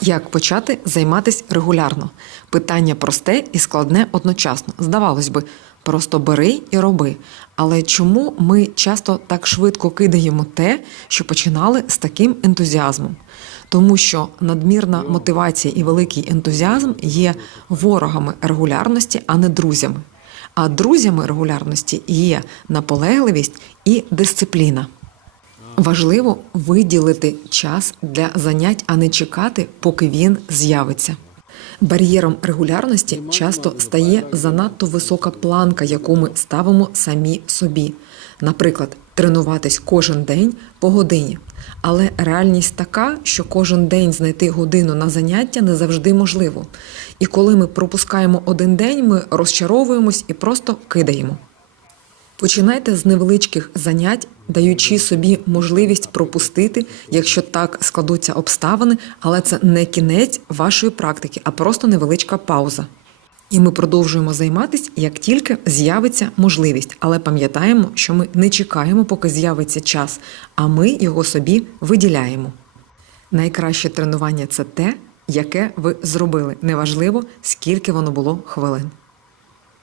Як почати займатися регулярно? Питання просте і складне одночасно. Здавалось би, просто бери і роби. Але чому ми часто так швидко кидаємо те, що починали з таким ентузіазмом? Тому що надмірна мотивація і великий ентузіазм є ворогами регулярності, а не друзями. А друзями регулярності є наполегливість і дисципліна. Важливо виділити час для занять, а не чекати, поки він з'явиться. Бар'єром регулярності часто стає занадто висока планка, яку ми ставимо самі собі. Наприклад, тренуватись кожен день по годині. Але реальність така, що кожен день знайти годину на заняття не завжди можливо. І коли ми пропускаємо один день, ми розчаровуємось і просто кидаємо. Починайте з невеличких занять, даючи собі можливість пропустити, якщо так складуться обставини, але це не кінець вашої практики, а просто невеличка пауза. І ми продовжуємо займатися, як тільки з'явиться можливість, але пам'ятаємо, що ми не чекаємо, поки з'явиться час, а ми його собі виділяємо. Найкраще тренування це те, яке ви зробили. Неважливо, скільки воно було хвилин.